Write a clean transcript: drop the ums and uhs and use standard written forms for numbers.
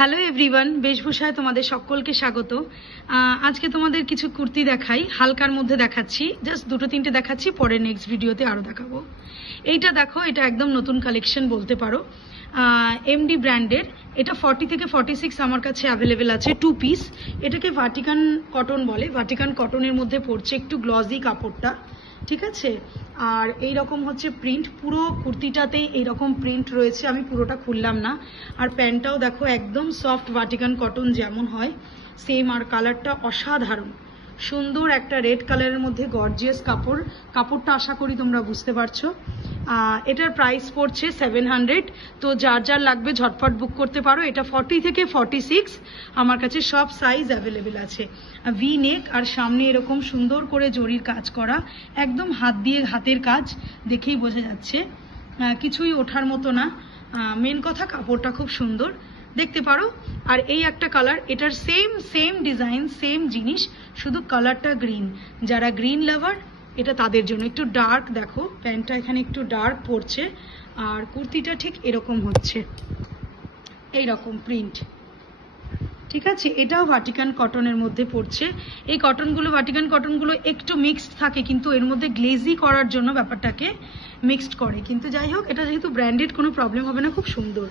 Hello everyone, বেশভূষায় তোমাদের সকলকে স্বাগত। আজকে তোমাদের কিছু কুর্তি দেখাই, হালকার মধ্যে দেখাচ্ছি, জাস্ট দুটো তিনটে দেখাচ্ছি, পরে নেক্সট ভিডিওতে আরও দেখাবো। এইটা দেখো, এটা একদম নতুন কালেকশন বলতে পারো, এমডি ব্র্যান্ডের। এটা 40 থেকে 46 আমার কাছে অ্যাভেলেবেল আছে, 2 পিস। এটাকে ভাটিকান কটন বলে, ভাটিকান কটনের মধ্যে পড়ছে, একটু গ্লসি কাপড়টা, ঠিক আছে। আর এই রকম হচ্ছে প্রিন্ট, পুরো কুর্তিটাতেই এইরকম প্রিন্ট রয়েছে, আমি পুরোটা খুললাম না। আর প্যান্টটাও দেখো একদম সফট ভাটিকান কটন যেমন হয় সেম, আর কালারটা অসাধারণ সুন্দর, একটা রেড কালারের মধ্যে গর্জিয়াস কাপড়টা আশা করি তোমরা বুঝতে পারছো। এটার প্রাইস পড়ছে 700। তো যার যার লাগবে ঝটফট বুক করতে পারো। এটা 40 থেকে 46 আমার কাছে সব সাইজ অ্যাভেলেবেল আছে। ভি নেক, আর সামনে এরকম সুন্দর করে জরির কাজ করা, একদম হাতের কাজ, দেখেই বোঝা যাচ্ছে, কিছুই ওঠার মতো না। মেন কথা কাপড়টা খুব সুন্দর, দেখতে পারো। আর এই একটা কালার, এটার সেম ডিজাইন, সেম জিনিস, শুধু কালারটা গ্রিন। যারা গ্রিন লাভার এটা তাদের জন্য। একটু ডার্ক দেখো, প্যান্টটা এখানে একটু ডার্ক পড়ছে, আর কুর্তিটা ঠিক এরকম হচ্ছে, এইরকম প্রিন্ট, ঠিক আছে। এটাও ভাটিকান কটনের মধ্যে পড়ছে। এই কটনগুলো, ভাটিকান কটনগুলো একটু মিক্সড থাকে, কিন্তু এর মধ্যে গ্লেজি করার জন্য ব্যাপারটাকে মিক্সড করে। কিন্তু যাই হোক, এটা যেহেতু ব্র্যান্ডেড, কোনো প্রবলেম হবে না, খুব সুন্দর।